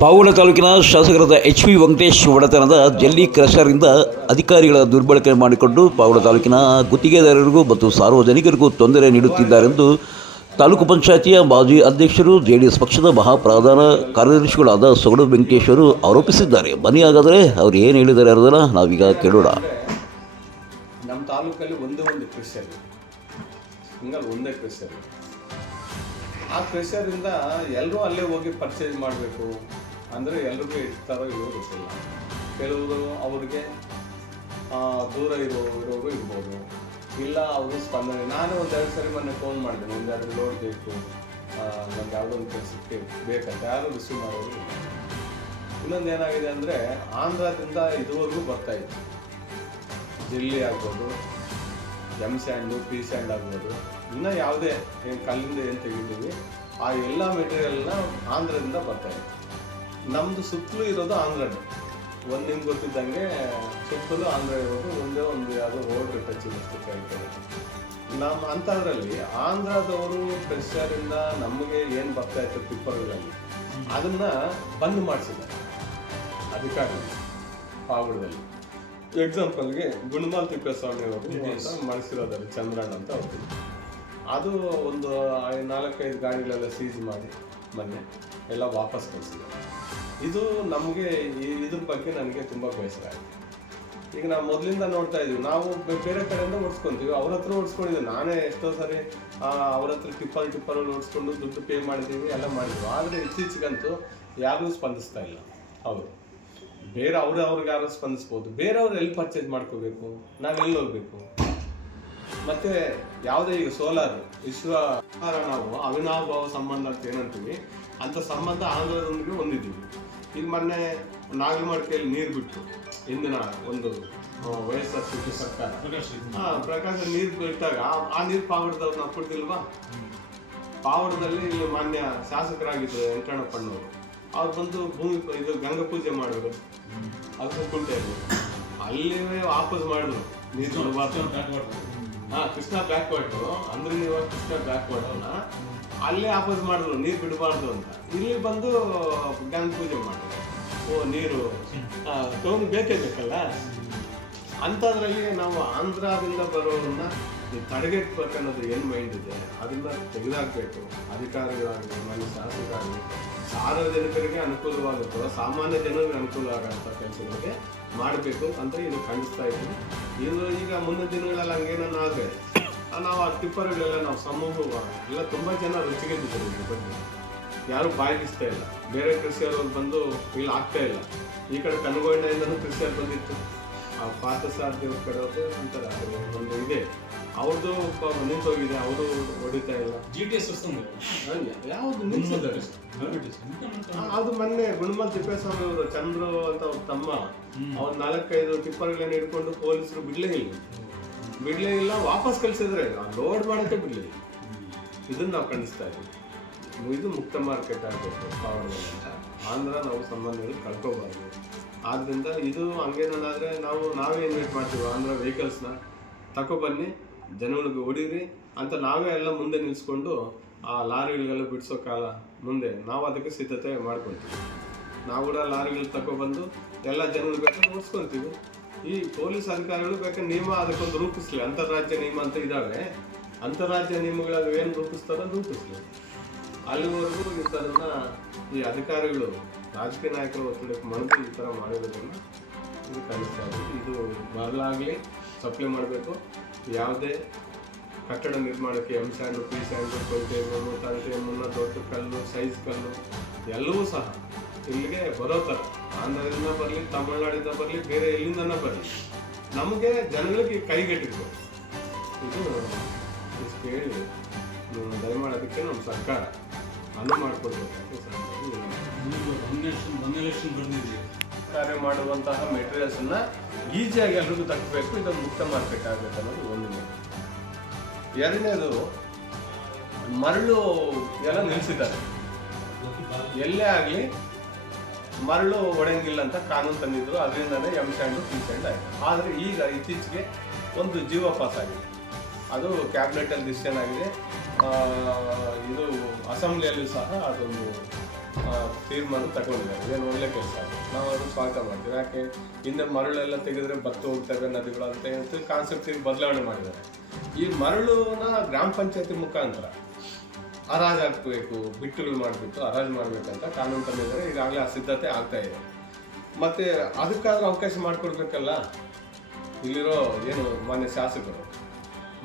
ಪಾವಗಡ ತಾಲೂಕಿನ ಶಾಸಕರಾದ H V Venkatesh ಒಡೆತನದ ಜಲ್ಲಿ ಕ್ರಷರಿಂದ ಅಧಿಕಾರಿಗಳ ದುರ್ಬಳಕೆ ಮಾಡಿಕೊಂಡು ಪಾವುಲ ತಾಲೂಕಿನ ಗುತ್ತಿಗೆದಾರರಿಗೂ ಮತ್ತು ಸಾರ್ವಜನಿಕರಿಗೂ ತೊಂದರೆ ನೀಡುತ್ತಿದ್ದಾರೆಂದು ತಾಲೂಕು ಪಂಚಾಯತಿಯ ಮಾಜಿ ಅಧ್ಯಕ್ಷರು ಜೆ ಡಿ ಎಸ್ ಪಕ್ಷದ ಮಹಾಪ್ರಧಾನ ಕಾರ್ಯದರ್ಶಿಗಳಾದ ಸೊಗಡು ವೆಂಕಟೇಶ್ವರು ಆರೋಪಿಸಿದ್ದಾರೆ. ಬನ್ನಿ ಹಾಗಾದರೆ ಅವ್ರು ಏನು ಹೇಳಿದ್ದಾರೆ ಅದನ್ನು ನಾವೀಗ ಕೇಳೋಣ. ನಮ್ಮ ತಾಲೂಕಲ್ಲಿ ಒಂದೇ ಒಂದು ಸಿಂಗಲ್ ಒಂದೇ ಕ್ರೆಷರ್. ಆ ಕ್ರೆಷರಿಂದ ಎಲ್ಲರೂ ಅಲ್ಲೇ ಹೋಗಿ ಪರ್ಚೇಸ್ ಮಾಡಬೇಕು. ಅಂದರೆ ಎಲ್ರಿಗೂ ಇರ್ತಾರೋ ಗೊತ್ತಿಲ್ಲ. ಕೆಲವರು ಅವರಿಗೆ ದೂರ ಇರೋ ಇರೋರು ಇರ್ಬೋದು. ಇಲ್ಲ ಅವರು ಸ್ಪಂದನೆ. ನಾನು ಒಂದೆರಡು ಸರಿ ಮೊನ್ನೆ ಫೋನ್ ಮಾಡಿದೆ. ಒಂದೆರಡು ಲೋಡ್ ಬೇಕು ನಮ್ಗೆ ಯಾವುದೋ ಒಂದು ಕೆಲಸಕ್ಕೆ ಬೇಕಂತ. ಯಾರು ರಿಸೀವ್ ಇಲ್ಲ. ಇನ್ನೊಂದು ಏನಾಗಿದೆ ಅಂದರೆ ಆಂಧ್ರದಿಂದ ಇದುವರೆಗೂ ಬರ್ತಾ ಇತ್ತು. ಜಿಲ್ಲೆ ಆಗ್ಬೋದು ಎಂ ಸ್ಯಾಂಡು, ಪಿ ಸ್ಯಾಂಡ್ ಆಗ್ಬೋದು. ಇನ್ನು ಯಾವುದೇ ಕಲ್ಲಿಂದ ಏನು ತೆಗಿತೀವಿ, ಆ ಎಲ್ಲ ಮೆಟೀರಿಯಲ್ನ ಆಂಧ್ರದಿಂದ ಬರ್ತಾ ಇದೆ. ನಮ್ಮದು ಸುತ್ತಲೂ ಇರೋದು ಆಂಧ್ರನೇ ಒಂದು ನಿಮ್ಗೆ ಗೊತ್ತಿದ್ದಂಗೆ ಸುತ್ತಲೂ ಆಂಧ್ರ ಇರೋದು, ಒಂದೇ ಒಂದು ಯಾವುದೋ ರೋಡ್ ಟಚ್ ಕೇಳ್ತಾರೆ. ನಮ್ಮ ಅಂಥದ್ರಲ್ಲಿ ಆಂಧ್ರದವರು ಪ್ರೆಷರಿಂದ ನಮಗೆ ಏನು ಬರ್ತಾ ಇತ್ತು ಟಿಪ್ಪರ್ಗಳಲ್ಲಿ, ಅದನ್ನ ಬಂದ್ ಮಾಡಿಸಿದ್ದಾರೆ. ಅದಕ್ಕಾಗಿ ಪಾವಗಡದಲ್ಲಿ. ಎಕ್ಸಾಂಪಲ್ಗೆ ಗುಣಮಾಲ್ ತಿಪ್ಪೇಸ್ವಾಮಿ ಅವರು ಅಂತ ಮಾಡಿಸಿರೋದಲ್ಲಿ ಚಂದ್ರಣ್ಣ ಅಂತ ಅವರು. ಅದು ಒಂದು ನಾಲ್ಕೈದು ಗಾಡಿಗಳೆಲ್ಲ ಸೀಸ್ ಮಾಡಿ ಮೊನ್ನೆ ಎಲ್ಲ ವಾಪಸ್ ಕಳಿಸಿದ್ದಾರೆ ಇದು ನಮಗೆ ಈ- ಇದ್ರ ಬಗ್ಗೆ ನನಗೆ ತುಂಬ ಬೇಸರ ಆಯಿತು. ಈಗ ನಾವು ಮೊದಲಿಂದ ನೋಡ್ತಾ ಇದೀವಿ ನಾವು ಬೇರೆ ಕಡೆಯಿಂದ ಓಡಿಸ್ಕೊಂತೀವಿ ಅವ್ರ ಹತ್ರ ಓಡಿಸ್ಕೊಂಡಿದ್ದೀವಿ ನಾನೇ ಎಷ್ಟೋ ಸರಿ ಅವ್ರ ಹತ್ರ ಟಿಪ್ಪಲ್ ಟಿಪ್ಪಲ್ ಓಡಿಸ್ಕೊಂಡು ದುಡ್ಡು ಪೇ ಮಾಡಿದ್ದೀವಿ ಎಲ್ಲ ಮಾಡಿದ್ವಿ ಆದರೆ ಇತ್ತೀಚೆಗಂತೂ ಯಾರಿಗೂ ಸ್ಪಂದಿಸ್ತಾ ಇಲ್ಲ ಅವರು. ಬೇರೆ ಅವ್ರ ಅವ್ರಿಗೆ ಯಾರು ಸ್ಪಂದಿಸ್ಬೋದು? ಬೇರೆಯವ್ರು ಎಲ್ಲಿ ಪರ್ಚೇಸ್ ಮಾಡ್ಕೋಬೇಕು? ನಾವು ಎಲ್ಲಿ ಹೋಗ್ಬೇಕು? ಮತ್ತೆ ಯಾವುದೇ ಈಗ ಸೋಲಾರ್ ವಿಶ್ವ ನಾವು ಅವಿನಾಭಾವ ಸಂಬಂಧ ಅಂತ ಏನಂತೀವಿ ಅಂತ ಸಂಬಂಧ ಆಂಧ್ರದೊಂದಿಗೆ ಹೊಂದಿದ್ದೀವಿ. ಈಗ ಮೊನ್ನೆ ನಾಗಮಡಿಕೆಯಲ್ಲಿ ನೀರು ಬಿಟ್ಟು ಇಂದಿನ ಒಂದು ವಯಸ್ಸಾರ್ ಸಿಟಿ ಸರ್ಕಾರ. ಹಾ ಪ್ರಕಾಶ ನೀರು ಬಿಟ್ಟಾಗ ಆ- ನೀರು ಪಾವಡದವ್ರು ನಾವು ಕೊಡ್ತಿಲ್ವಾ ಪಾವಡದಲ್ಲಿ ಇಲ್ಲಿ ಮಾನ್ಯ ಶಾಸಕರಾಗಿದ್ರು ವೆಂಕಣ್ಣಪ್ಪಣ್ಣವರು ಅವ್ರು ಬಂದು ಭೂಮಿ ಪ- ಇದು ಗಂಗಾ ಪೂಜೆ ಮಾಡಿದ್ರು. ಅದು ಕುಂಟೆ ಅಲ್ಲಿ ವಾಪಸ್ ಮಾಡಿದ್ರು. ನೀರು ಬಿಡಬಾರ್ದು ಹಾ ಕೃಷ್ಣ ಬ್ಯಾಕ್ ವಾಟರ್. ಅಂದ್ರೆ ನೀವು ಕೃಷ್ಣ ಬ್ಯಾಕ್ ವಾಟರ್ನ ಅಲ್ಲೇ ವಾಪಸ್ ಮಾಡಿದ್ರು. ನೀರು ಬಿಡಬಾರ್ದು ಅಂತ. ಇಲ್ಲಿ ಬಂದು ಗಂಗ ಪೂಜೆ ಮಾಡಿದ್ರು. ಓ ನೀರು. ಟೋನ್ ಬೇಕೇ ಬೇಕಲ್ಲ? ಅಂಥದ್ರಲ್ಲಿ ನಾವು ಆಂಧ್ರದಿಂದ ಬರೋರನ್ನ ಈ ತಡೆಗಟ್ಟಬೇಕು ಅನ್ನೋದು ಏನು ಮೈಂಡ್ ಇದೆ ಅದನ್ನ ತೆಗೆದಾಕಬೇಕು. ಅಧಿಕಾರಿಗಳಾಗಲಿ ಮನೆ ಶಾಸಕರಾಗಲಿ ಸಾರ್ವಜನಿಕರಿಗೆ ಅನುಕೂಲವಾಗುತ್ತೋ. ಸಾಮಾನ್ಯ ಜನರಿಗೆ ಅನುಕೂಲ ಆಗೋಂಥ ಕೆಲಸಗಳಿಗೆ ಮಾಡಬೇಕು ಅಂತ ಇದು ಖಂಡಿಸ್ತಾ ಇದ್ದೀನಿ. ಇದು ಈಗ ಮುಂದಿನ ದಿನಗಳಲ್ಲಿ ಹಂಗೇನನ್ನ ಆದರೆ, ನಾವು ಆ ಟಿಪ್ಪರ್ಗಳೆಲ್ಲ ನಾವು ಸಮೂಹವಾಗಿ ಎಲ್ಲ ತುಂಬ ಜನ ರುಚಿಗೆ ಬಿದ್ದರು ಇದ್ರ ಬಗ್ಗೆ. ಯಾರು ಬಾಯಿಗಿಸ್ತಾ ಇಲ್ಲ. ಬೇರೆ ಕೃಷಿಯವರು ಬಂದು ಇಲ್ಲಿ ಆಗ್ತಾ ಇಲ್ಲ. ಈ ಕಡೆ ಕನಗೋಡಿಯಿಂದನೂ ಕೃಷಿಯವ್ರು ಬಂದಿತ್ತು. ಆ ಪಾರ್ಥಸಾರ ದೇವ್ರ ಕಡೆ ಒಂದು ಇದೆ ಅವ್ರದ್ದು ನಿಂತೋಗಿದೆ ಅವರು ಹೊಡಿತಾ ಇಲ್ಲ. ಜಿ ಟಿ ಎಸ್ ಯಾವುದು ಅದು ಮೊನ್ನೆ ಗುಣಮಲ್ ತಿಪ್ಪೇಸ್ವಾಮಿ ಅವರು ಚಂದ್ರು ಅಂತ ಅವ್ರ ತಮ್ಮ ಅವ್ರ ನಾಲ್ಕೈದು ಟಿಪ್ಪರ್ಗಳನ್ನ ಹಿಡ್ಕೊಂಡು ಪೊಲೀಸರು ಬಿಡ್ಲೇ ಇಲ್ಲ. ಬಿಡ್ಲೇ ಇಲ್ಲ ವಾಪಸ್ ಕಳ್ಸಿದ್ರೆ ಲೋಡ್ ಮಾಡೋಕ್ಕೆ ಬಿಡಲಿಲ್ಲ. ಇದನ್ನ ನಾವು ಖಂಡಿಸ್ತಾ ಇದ್ದೀವಿ. ಇದು ಮುಕ್ತ ಮಾರ್ಕೆಟ್ ಆಗಬೇಕು ಆಂಧ್ರ ನಾವು ಸಂಬಂಧಗಳು ಕಳ್ಕೋಬಾರ್ದು. ಆದ್ದರಿಂದ ಇದು ಹಂಗೇನಾದ್ರೆ ನಾವು ನಾವೇ ಇನ್ವೈಟ್ ಮಾಡ್ತೀವಿ ಆಂಧ್ರ ವೆಹಿಕಲ್ಸ್ನ ತಗೊಬನ್ನಿ ಜನಗಳಿಗೆ ಹೊಡೀರಿ ಅಂತ ನಾವೇ ಎಲ್ಲ ಮುಂದೆ ನಿಲ್ಸ್ಕೊಂಡು ಆ ಲಾರಿಗಳಿಗೆಲ್ಲ ಬಿಡಿಸೋ ಕಾಲ ಮುಂದೆ ನಾವು ಅದಕ್ಕೆ ಸಿದ್ಧತೆ ಮಾಡ್ಕೊಳ್ತೀವಿ. ನಾವು ಕೂಡ ಲಾರಿಗಳು ತಗೊಬಂದು ಎಲ್ಲ ಜನಗಳು ಬೇಕಾದ್ರೆ ಮುಗಿಸ್ಕೊಳ್ತೀವಿ ಈ ಪೊಲೀಸ್ ಅಧಿಕಾರಿಗಳು ಬೇಕಾದ್ರೆ ನಿಯಮ ಅದಕ್ಕೊಂದು ರೂಪಿಸ್ಲಿ. ಅಂತಾರಾಜ್ಯ ನಿಯಮ ಅಂತ ಇದ್ದಾವೆ. ಅಂತಾರಾಜ್ಯ ನಿಯಮಗಳಲ್ಲಿ ಏನು ರೂಪಿಸ್ತಾರೋ ರೂಪಿಸ್ಲಿ. ಅಲ್ಲಿವರೆಗೂ ಈ ಥರನ ಈ ಅಧಿಕಾರಿಗಳು, ರಾಜಕೀಯ ನಾಯಕರು ಒತ್ತಡಕ್ಕೆ ಮಣಿದು ಈ ಥರ ಮಾಡಿರೋದನ್ನು ಇದು ಕಲಿಸ್ತಾ ಇದ್ದೀವಿ ಇದು ಬರಲಾಗಲಿ ಸಪ್ಲೈ ಮಾಡಬೇಕು. ಯಾವುದೇ ಕಟ್ಟಡ ನಿರ್ಮಾಣಕ್ಕೆ ಎಂ ಸ್ಯಾಂಡು ಪಿ ಸ್ಯಾಂಡು ಕೊಯ್ತೆ ತಂಟೆ ಮುನ್ನ ದೊಡ್ಡ ಕಲ್ಲು ಸೈಜ್ ಕಲ್ಲು, ಎಲ್ಲವೂ ಸಹ ಇಲ್ಲಿಗೆ ಬರೋ ಥರ. ಆಂಧ್ರದಿಂದ ಬರಲಿ, ತಮಿಳ್ನಾಡಿಂದ ಬರಲಿ, ಬೇರೆ ಎಲ್ಲಿಂದನ ಬರಲಿ. ನಮಗೆ ಜನಗಳಿಗೆ ಕೈಗೆಟಿರ್ಬೇಕು ಇದು ಇಷ್ಟು ಹೇಳಿ ದಯಮಾಡಿ ನಮ್ಮ ಸರ್ಕಾರ ಅನುವು ಮಾಡಿಕೊಡ್ಬೇಕು ಅಂತ ಲಕ್ಷ. ಒಂದು ಎಲೆಕ್ಷನ್ ಬಂದಿದೆ ಕಾರ್ಯ ಮಾಡುವಂತಹ ಮೆಟೀರಿಯಲ್ಸನ್ನು ಈಸಿಯಾಗಿ ಎಲ್ರಿಗೂ ತಕ್ಕಬೇಕು. ಇದು ಮುಕ್ತ ಮಾರ್ಕೆಟ್ ಆಗಬೇಕು ಅನ್ನೋದು ಒಂದು ಎರಡನೇದು, ಮರಳು ಎಲ್ಲ ನಿಲ್ಲಿಸಿದ್ದಾರೆ ಎಲ್ಲೇ ಆಗಲಿ ಮರಳು ಒಡೆಯಂಗಿಲ್ಲ ಅಂತ ಕಾನೂನು ತಂದಿದ್ರು. ಅದರಿಂದಲೇ ಎಂ ಸ್ಯಾಂಡು ಪಿ ಸ್ಯಾಂಡ್ ಆಯಿತು. ಆದರೆ ಈಗ ಇತ್ತೀಚೆಗೆ ಒಂದು ಜೀವ ಪಾಸ್ ಆಗಿದೆ. ಅದು ಕ್ಯಾಬಿನೆಟಲ್ಲಿ ಡಿಸಿಷನ್ ಆಗಿದೆ. ಇದು ಅಸೆಂಬ್ಲಿಯಲ್ಲೂ ಸಹ ಅದೊಂದು ತೀರ್ಮಾನ ತಗೊಂಡಿದ್ದಾರೆ. ಇದೇನು ಒಳ್ಳೆ ಕೆಲಸ. ನಾವು ಅದನ್ನು ಸ್ವಾಗತ ಮಾಡ್ತೀವಿ. ಯಾಕೆ? ಹಿಂದೆ ಮರಳೆಲ್ಲ ತೆಗೆದ್ರೆ ಬತ್ತು ಹೋಗ್ತವೆ ನದಿಗಳು ಅಂತ ಹೇಳ್ತೀವಿ ಕಾನ್ಸೆಪ್ಟ್ ಬದಲಾವಣೆ ಮಾಡಿದ್ದಾರೆ. ಈ ಮರಳುನ ಗ್ರಾಮ ಪಂಚಾಯತಿ ಮುಖಾಂತರ ಹರಾಜು ಹಾಕಬೇಕು ಬಿಟ್ಟುಗಳು ಮಾಡಿಬಿಟ್ಟು ಹರಾಜು ಮಾಡಬೇಕಂತ ಕಾನೂನು ತಂದಿದ್ದಾರೆ. ಈಗಾಗಲೇ ಆ ಸಿದ್ಧತೆ ಆಗ್ತಾ ಇದೆ. ಮತ್ತೆ ಅದಕ್ಕಾದ್ರೂ ಅವಕಾಶ ಮಾಡಿಕೊಡ್ಬೇಕಲ್ಲ? ಇಲ್ಲಿರೋ ಏನು ಮಾನ್ಯ ಶಾಸಕರು,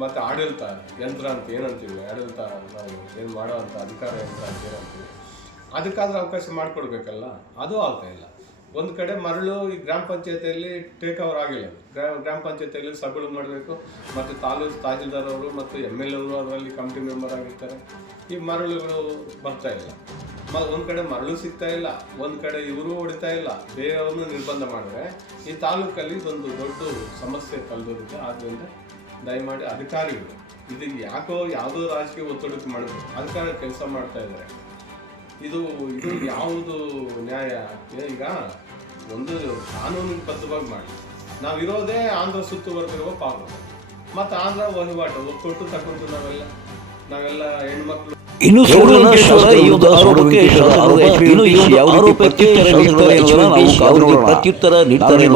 ಮತ್ತು ಆಡಳಿತ ಯಂತ್ರ ಅಂತ ಏನಂತೀವಿ? ಆಡಳಿತ ನಾವು ಏನು ಮಾಡೋ ಅಂತ, ಅಧಿಕಾರ ಯಂತ್ರ ಅಂತ ಏನಂತೀವಿ? ಅದಕ್ಕಾದ್ರೂ ಅವಕಾಶ ಮಾಡಿಕೊಡ್ಬೇಕಲ್ಲ? ಅದು ಆಗ್ತಾ ಇಲ್ಲ. ಒಂದು ಕಡೆ ಮರಳು ಈ ಗ್ರಾಮ ಪಂಚಾಯತಿಯಲ್ಲಿ ಟೇಕ್ ಓವರ್ ಆಗಿಲ್ಲ. ಗ್ರಾಮ ಪಂಚಾಯತಿಯಲ್ಲಿ ಸಭೆಗಳು ಮಾಡಬೇಕು ಮತ್ತು ತಾಲೂಕು ತಹಸೀಲ್ದಾರ್ ಅವರು ಮತ್ತು ಎಂ ಎಲ್ ಅವರು ಅದರಲ್ಲಿ ಕಮಿಟಿ ಮೆಂಬರ್ ಆಗಿರ್ತಾರೆ. ಈ ಮರಳುಗಳು ಬರ್ತಾ ಇಲ್ಲ. ಮ ಒಂದು ಕಡೆ ಮರಳು ಸಿಗ್ತಾ ಇಲ್ಲ. ಒಂದು ಕಡೆ ಇವರು ಹೊಡಿತಾ ಇಲ್ಲ. ಬೇರೆಯವ್ರನ್ನೂ ನಿರ್ಬಂಧ ಮಾಡಿದ್ರೆ ಈ ತಾಲೂಕಲ್ಲಿ ಒಂದು ದೊಡ್ಡ ಸಮಸ್ಯೆ ಕಲ್ದಿರುತ್ತೆ ಆದ್ದರಿಂದ ದಯಮಾಡಿ ಅಧಿಕಾರಿಗಳು, ಇದಕ್ಕೆ ಯಾಕೋ ಯಾವುದೋ ರಾಜಕೀಯ ಒತ್ತಡಕ್ಕೆ ಮಾಡಬೇಕು ಅಧಿಕಾರ ಕೆಲಸ ಮಾಡ್ತಾ ಇದ್ದಾರೆ. ಇದು ಇದು ಯಾವುದು ನ್ಯಾಯ ಈಗ ಒಂದು ಕಾನೂನಿನ ಬದ್ಧವಾಗಿ ಮಾಡಿ. ನಾವಿರೋದೇ ಆಂಧ್ರ ಸುತ್ತುವರೆದಿರುವ ಪಾಪ. ಮತ್ತು ಆಂಧ್ರ ವಹಿವಾಟು ಒಕ್ಕೊಟ್ಟು ತಗೊಂಡು ನಾವೆಲ್ಲ ನಾವೆಲ್ಲ ಹೆಣ್ಮಕ್ಳು. ಇನ್ನು ಪ್ರತ್ಯುತ್ತರ ನೀಡ್ತಾರೆ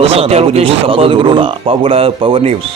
ಪಾವಗಡ ಪವರ್ ನ್ಯೂಸ್